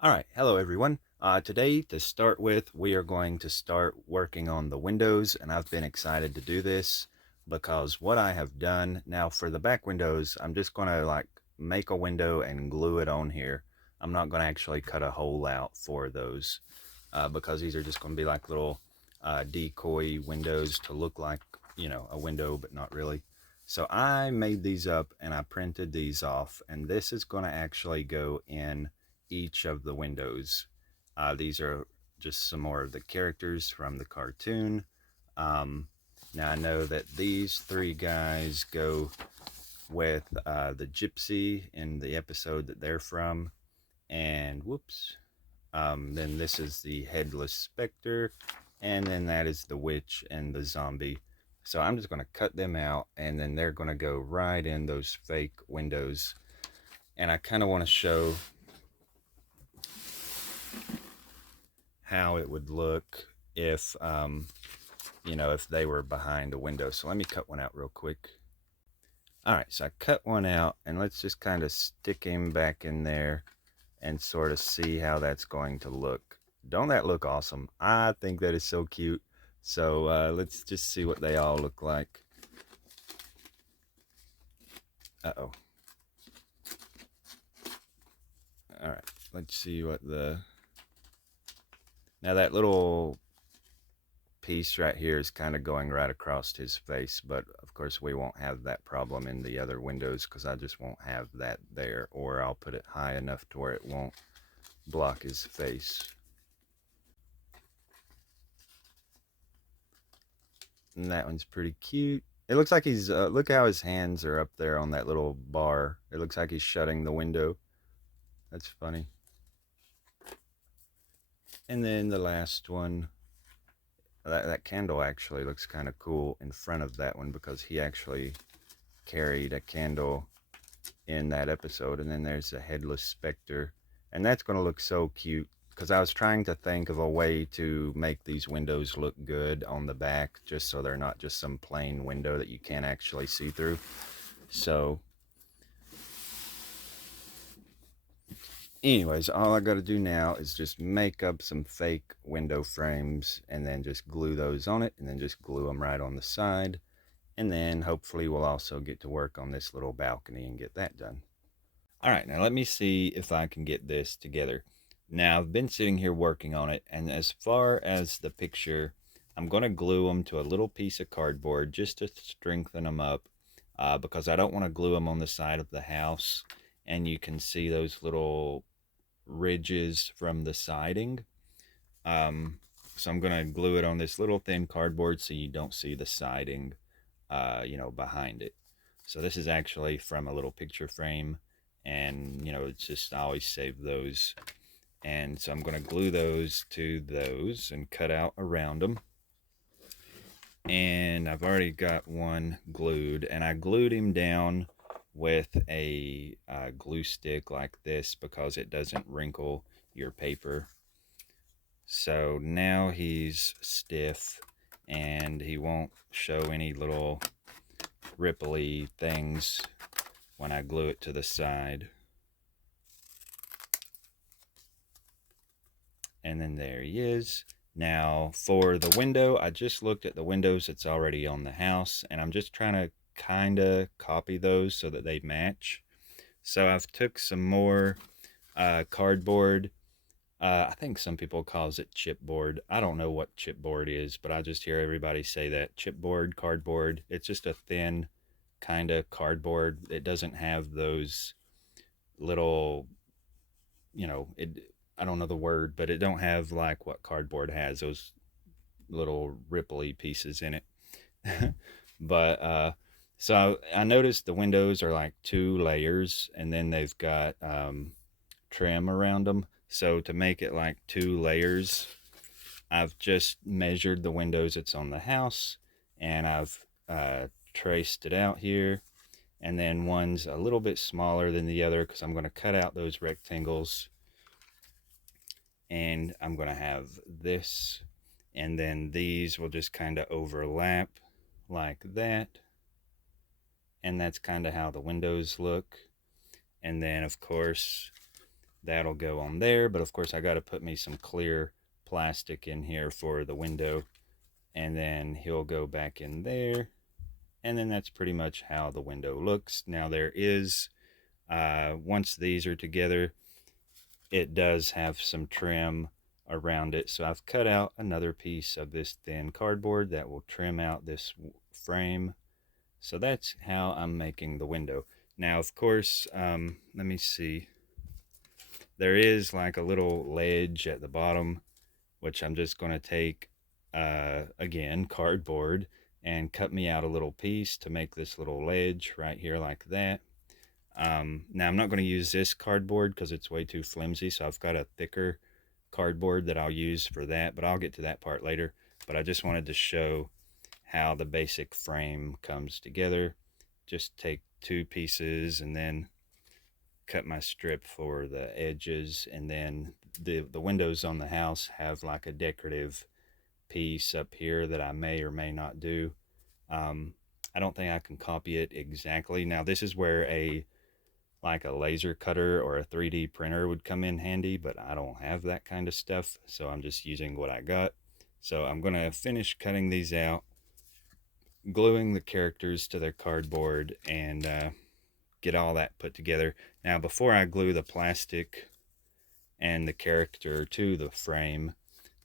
All right, hello everyone. Today, to start with, we are going to start working on the windows, and I've been excited to do this because what I have done now for the back windows, I'm just going to make a window and glue it on here. I'm not going to actually cut a hole out for those because these are just going to be like little decoy windows to look like, a window, but not really. So I made these up and I printed these off, and this is going to actually go in each of the windows. These are just some more of the characters from the cartoon. Now I know that these three guys go with the gypsy in the episode that they're from, and whoops. Then this is the headless specter, and then that is the witch and the zombie. So I'm just going to cut them out, and then they're going to go right in those fake windows. And I kind of want to show how it would look if if they were behind a window. So let me cut one out real quick. All right, so I cut one out, and let's just kind of stick him back in there and sort of see how that's going to look. Don't that look awesome? I think that is so cute. So let's just see what they all look like. Uh-oh. All right, let's see what now that little piece right here is kind of going right across his face, but of course we won't have that problem in the other windows because I just won't have that there, or I'll put it high enough to where it won't block his face. And that one's pretty cute. It looks like he's look how his hands are up there on that little bar. It looks like he's shutting the window. That's funny. And then the last one, that candle actually looks kind of cool in front of that one because he actually carried a candle in that episode. And then there's a headless specter, and that's going to look so cute because I was trying to think of a way to make these windows look good on the back, just so they're not just some plain window that you can't actually see through. So anyways, all I got to do now is just make up some fake window frames and then just glue those on it, and then just glue them right on the side. And then hopefully we'll also get to work on this little balcony and get that done. All right, now let me see if I can get this together. Now, I've been sitting here working on it, and as far as the picture, I'm going to glue them to a little piece of cardboard just to strengthen them up because I don't want to glue them on the side of the house, and you can see those little ridges from the siding. Um, so I'm going to glue it on this little thin cardboard so you don't see the siding, behind it. So this is actually from a little picture frame, and it's just I always save those. And so I'm going to glue those to those and cut out around them. And I've already got one glued, and I glued him down with a glue stick like this because it doesn't wrinkle your paper. So now he's stiff and he won't show any little ripply things when I glue it to the side. And then there he is. Now for the window, I just looked at the windows that's already on the house, and I'm just trying to kind of copy those so that they match. So I've took some more cardboard. I think some people calls it chipboard. I don't know what chipboard is, but I just hear everybody say that. Chipboard, cardboard. It's just a thin kind of cardboard. It doesn't have those little, I don't know the word, but it don't have like what cardboard has, those little ripply pieces in it. But so I noticed the windows are like 2 layers, and then they've got trim around them. So to make it like 2 layers, I've just measured the windows that's on the house, and I've traced it out here. And then one's a little bit smaller than the other because I'm going to cut out those rectangles, and I'm going to have this, and then these will just kind of overlap like that. And that's kind of how the windows look. And then of course That'll go on there, but of course I got to put me some clear plastic in here for the window, and then he'll go back in there, and then that's pretty much how the window looks. Now there is, once these are together, it does have some trim around it, so I've cut out another piece of this thin cardboard that will trim out this frame. So that's how I'm making the window. Now of course, let me see, there is like a little ledge at the bottom, which I'm just going to take, again, cardboard, and cut me out a little piece to make this little ledge right here like that. Now I'm not going to use this cardboard because it's way too flimsy, so I've got a thicker cardboard that I'll use for that, but I'll get to that part later. But I just wanted to show how the basic frame comes together. Just take two pieces and then cut my strip for the edges, and then the windows on the house have like a decorative piece up here that I may or may not do. Um, I don't think I can copy it exactly. Now this is where a like a laser cutter or a 3D printer would come in handy, but I don't have that kind of stuff, so I'm just using what I got. So I'm gonna finish cutting these out, gluing the characters to their cardboard, and get all that put together. Now before I glue the plastic and the character to the frame,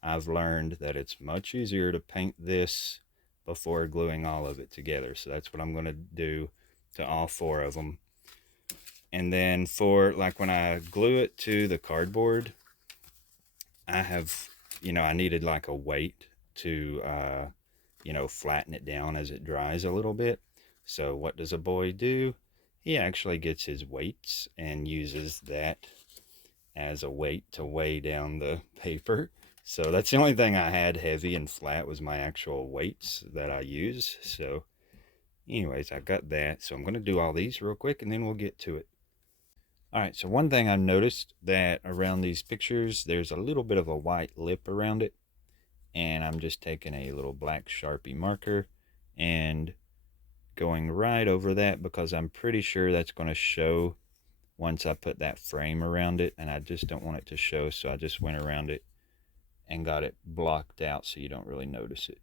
I've learned that it's much easier to paint this before gluing all of it together. So that's what I'm going to do to all four of them. And then for like when I glue it to the cardboard, I have, I needed like a weight to, flatten it down as it dries a little bit. So what does a boy do? He actually gets his weights and uses that as a weight to weigh down the paper. So that's the only thing I had heavy and flat was my actual weights that I use. So anyways, I got that. So I'm going to do all these real quick and then we'll get to it. All right, so one thing I've noticed that around these pictures, there's a little bit of a white lip around it. And I'm just taking a little black Sharpie marker and going right over that because I'm pretty sure that's going to show once I put that frame around it, and I just don't want it to show, so I just went around it and got it blocked out so you don't really notice it.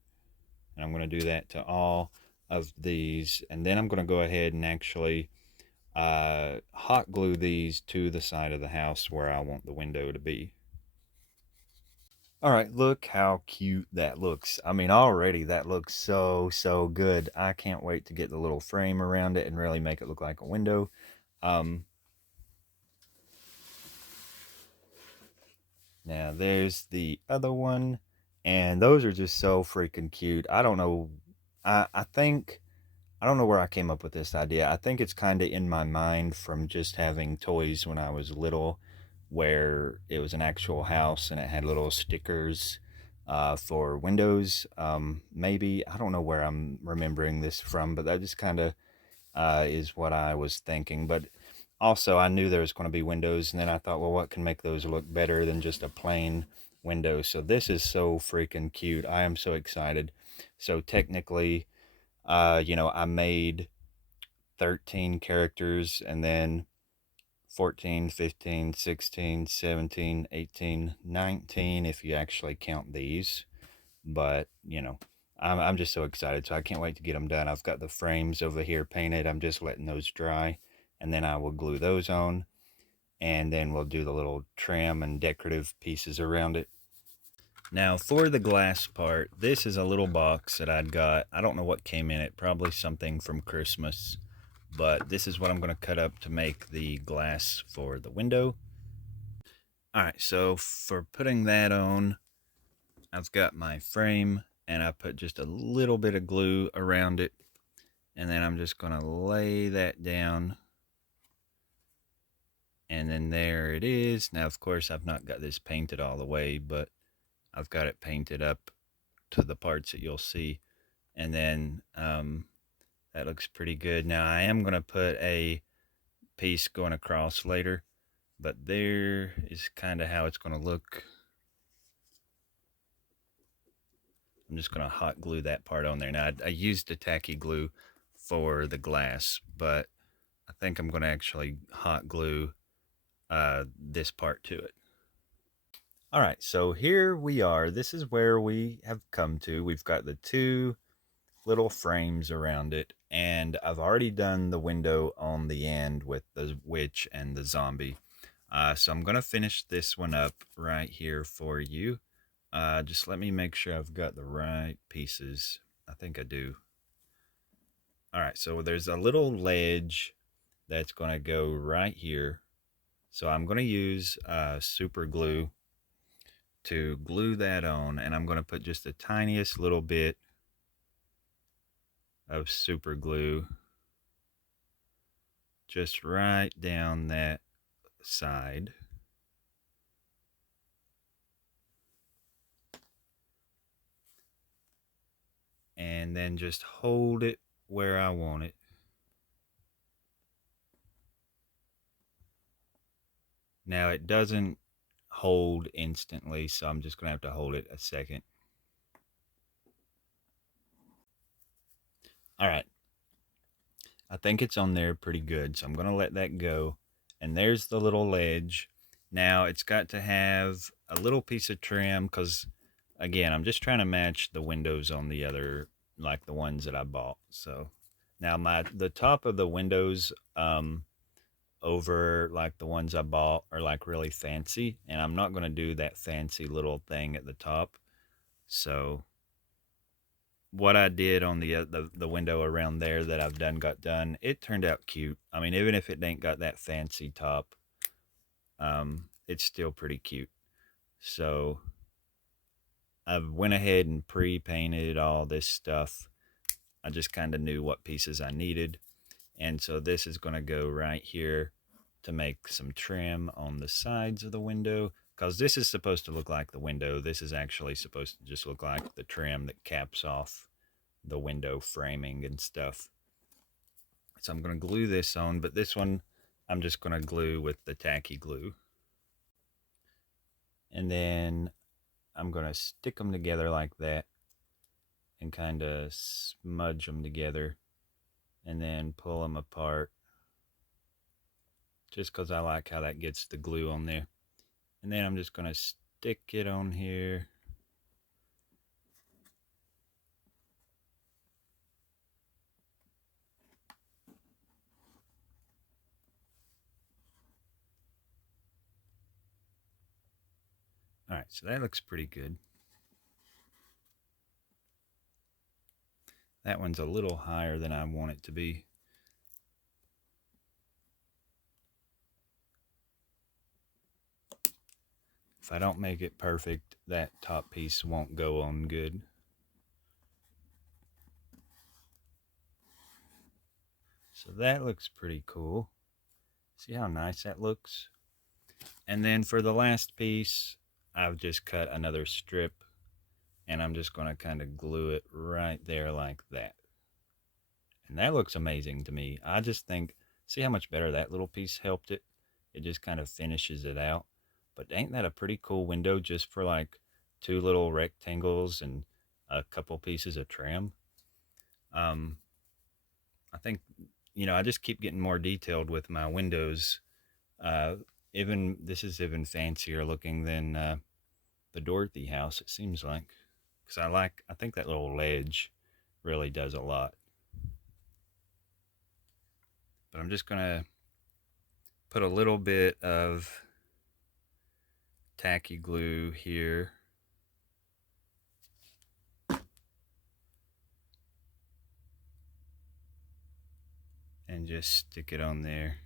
And I'm going to do that to all of these, and then I'm going to go ahead and actually hot glue these to the side of the house where I want the window to be. All right, look how cute that looks. I mean, already that looks so good. I can't wait to get the little frame around it and really make it look like a window. Um, Now there's the other one, and those are just so freaking cute. I don't know. I think I don't know where I came up with this idea. I think it's kind of in my mind from just having toys when I was little, where it was an actual house and it had little stickers for windows. Maybe I don't know where I'm remembering this from, but that just kind of is what I was thinking. But also, I knew there was going to be windows, and then I thought, well, what can make those look better than just a plain window? So this is so freaking cute. I am so excited. So technically, I made 13 characters and then 14, 15, 16, 17, 18, 19 if you actually count these. But, I'm just so excited. So I can't wait to get them done. I've got the frames over here painted. I'm just letting those dry, and then I will glue those on, and then we'll do the little trim and decorative pieces around it. Now for the glass part, this is a little box that I'd got. I don't know what came in it, probably something from Christmas, but this is what I'm going to cut up to make the glass for the window. All right, so for putting that on, I've got my frame and I put just a little bit of glue around it, and then I'm just going to lay that down, and then there it is. Now of course I've not got this painted all the way, but I've got it painted up to the parts that you'll see, and then that looks pretty good. Now I am going to put a piece going across later, but there is kind of how it's going to look. I'm just going to hot glue that part on there. Now I used the tacky glue for the glass, but I think I'm going to actually hot glue this part to it. All right, so here we are. This is where we have come to. We've got the two little frames around it, and I've already done the window on the end with the witch and the zombie. So I'm gonna finish this one up right here for you. Just let me make sure I've got the right pieces. I think I do. All right, so there's a little ledge that's gonna go right here. So I'm gonna use super glue to glue that on, and I'm gonna put just the tiniest little bit of super glue just right down that side. And then just hold it where I want it. Now it doesn't hold instantly, so I'm just gonna have to hold it a second. All right, I think it's on there pretty good, so I'm gonna let that go. And there's the little ledge. Now it's got to have a little piece of trim because, again, I'm just trying to match the windows on the other, like the ones that I bought. So now the top of the windows over like the ones I bought are like really fancy, and I'm not going to do that fancy little thing at the top. So what I did on the window around there that I've got done, it turned out cute. I mean, even if it ain't got that fancy top, it's still pretty cute. So I went ahead and pre-painted all this stuff. I just kind of knew what pieces I needed. And so this is going to go right here to make some trim on the sides of the window, because this is supposed to look like the window. This is actually supposed to just look like the trim that caps off the window framing and stuff. So I'm going to glue this on, but this one I'm just going to glue with the tacky glue. And then I'm going to stick them together like that and kind of smudge them together and then pull them apart, just because I like how that gets the glue on there. And then I'm just going to stick it on here. All right, so that looks pretty good. That one's a little higher than I want it to be. If I don't make it perfect, that top piece won't go on good. So that looks pretty cool. See how nice that looks? And then for the last piece, I've just cut another strip, and I'm just going to kind of glue it right there like that. And that looks amazing to me. I just think, see how much better that little piece helped it? It just kind of finishes it out. But ain't that a pretty cool window just for like two little rectangles and a couple pieces of trim? I think, I just keep getting more detailed with my windows. Uh, even this is even fancier looking than the Dorothy house, it seems like. Because I think that little ledge really does a lot. But I'm just going to put a little bit of tacky glue here. And just stick it on there.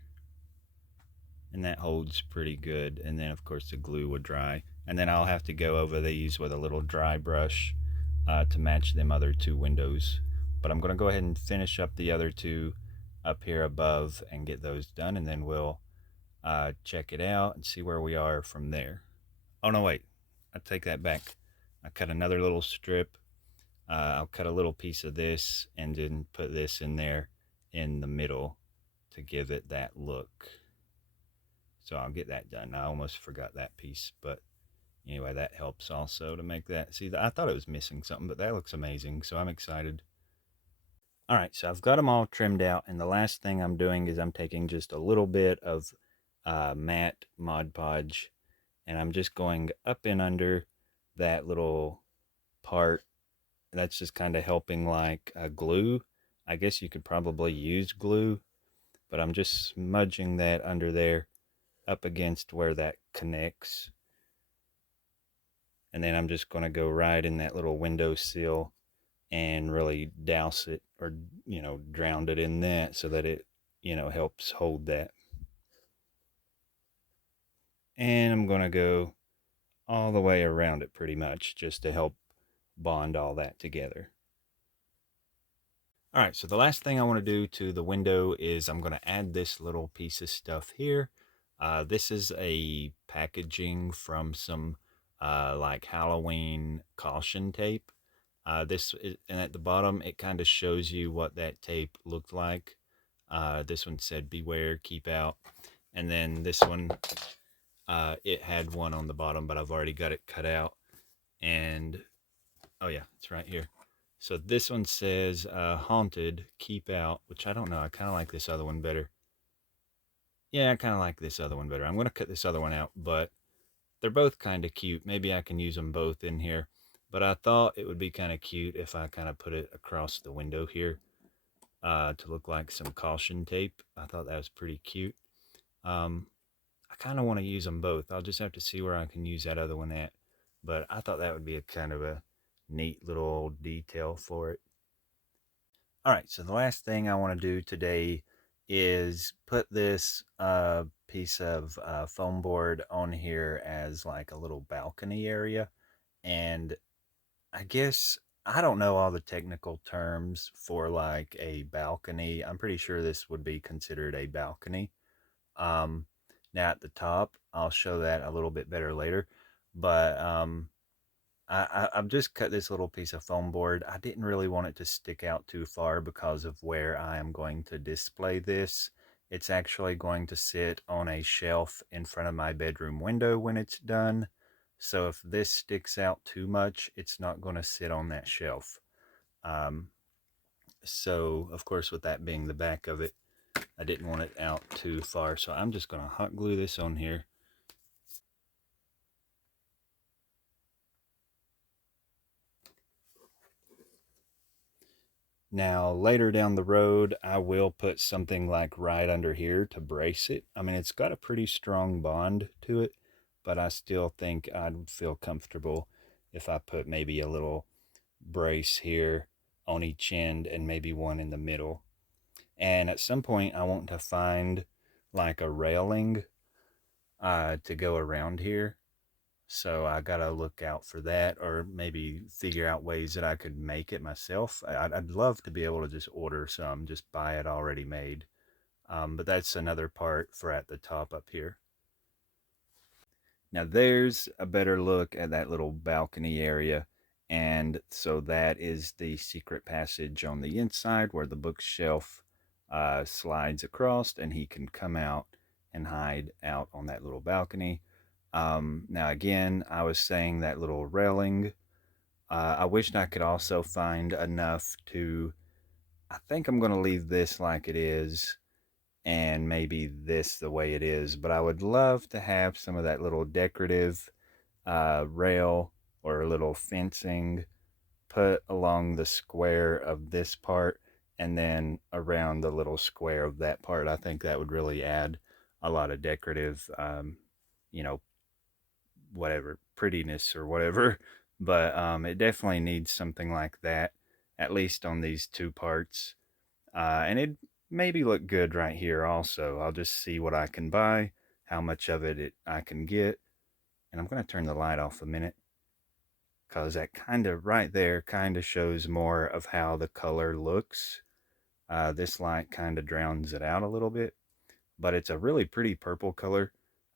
And that holds pretty good. And then, of course, the glue would dry. And then I'll have to go over these with a little dry brush to match them other two windows. But I'm going to go ahead and finish up the other two up here above and get those done. And then we'll check it out and see where we are from there. Oh, no, wait. I take that back. I cut another little strip. I'll cut a little piece of this and then put this in there in the middle to give it that look. So I'll get that done. I almost forgot that piece, but anyway, that helps also to make that. See, I thought it was missing something, but that looks amazing, so I'm excited. All right, so I've got them all trimmed out, and the last thing I'm doing is I'm taking just a little bit of matte Mod Podge, and I'm just going up and under that little part. That's just kind of helping like glue. I guess you could probably use glue, but I'm just smudging that under there up against where that connects. And then I'm just going to go right in that little window sill and really douse it, or, drown it in that so that it, helps hold that. And I'm going to go all the way around it pretty much just to help bond all that together. All right, so the last thing I want to do to the window is I'm going to add this little piece of stuff here. This is a packaging from some like Halloween caution tape. This is, and at the bottom it kind of shows you what that tape looked like. This one said beware, keep out. And then this one, it had one on the bottom, but I've already got it cut out. And oh yeah, it's right here. So this one says haunted, keep out, which I don't know. I kind of like this other one better. Yeah, I kind of like this other one better. I'm going to cut this other one out, but they're both kind of cute. Maybe I can use them both in here. But I thought it would be kind of cute if I kind of put it across the window here to look like some caution tape. I thought that was pretty cute. I kind of want to use them both. I'll just have to see where I can use that other one at. But I thought that would be a kind of a neat little detail for it. All right, so the last thing I want to do today is put this piece of foam board on here as like a little balcony area. And I guess I don't know all the technical terms for like a balcony. I'm pretty sure this would be considered a balcony. Um, Now at the top, I'll show that a little bit better later. But I've just cut this little piece of foam board. I didn't really want it to stick out too far because of where I am going to display this. It's actually going to sit on a shelf in front of my bedroom window when it's done. So if this sticks out too much, it's not going to sit on that shelf. Um, so of course, with that being the back of it, I didn't want it out too far. So I'm just going to hot glue this on here. Now, later down the road, I will put something like right under here to brace it. I mean, it's got a pretty strong bond to it, but I still think I'd feel comfortable if I put maybe a little brace here on each end and maybe one in the middle. And at some point, I want to find like a railing to go around here. So I gotta look out for that, or maybe figure out ways that I could make it myself. I'd love to be able to just order some, just buy it already made. But that's another part for at the top up here. Now there's a better look at that little balcony area. And so that is the secret passage on the inside where the bookshelf slides across, and he can come out and hide out on that little balcony. Now again, I was saying that little railing. I wished I could also find enough to. I think I'm going to leave this like it is, and maybe this the way it is. But I would love to have some of that little decorative rail or a little fencing put along the square of this part, and then around the little square of that part. I think that would really add a lot of decorative, you know, whatever prettiness or whatever. But it definitely needs something like that, at least on these two parts. And it maybe look good right here also. I'll just see what I can buy, how much of it I can get. And I'm going to turn the light off a minute, because that kind of right there kind of shows more of how the color looks. This light kind of drowns it out a little bit, but it's a really pretty purple color.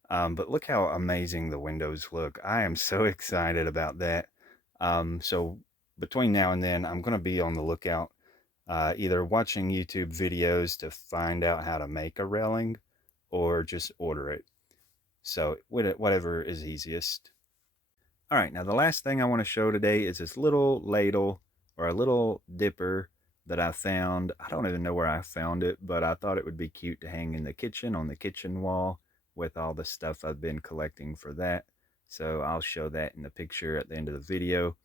But look how amazing the windows look. I am so excited about that. So between now and then, I'm going to be on the lookout, either watching YouTube videos to find out how to make a railing, or just order it. So whatever is easiest. All right, now the last thing I want to show today is this little ladle, or a little dipper that I found. I don't even know where I found it, but I thought it would be cute to hang in the kitchen on the kitchen wall with all the stuff I've been collecting for that. So I'll show that in the picture at the end of the video.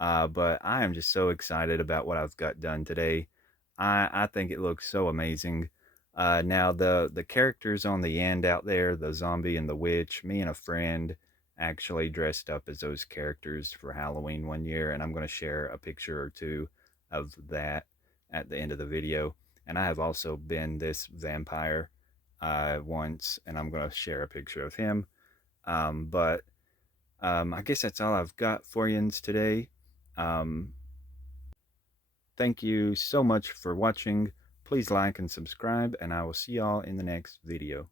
But I am just so excited about what I've got done today. I think it looks so amazing. Now the characters on the end out there, the zombie and the witch, me and a friend actually dressed up as those characters for Halloween one year, and I'm going to share a picture or two of that at the end of the video. And I have also been this vampire once, and I'm going to share a picture of him. But I guess that's all I've got for you today. Um, Thank you so much for watching. Please like and subscribe, and I will see y'all in the next video.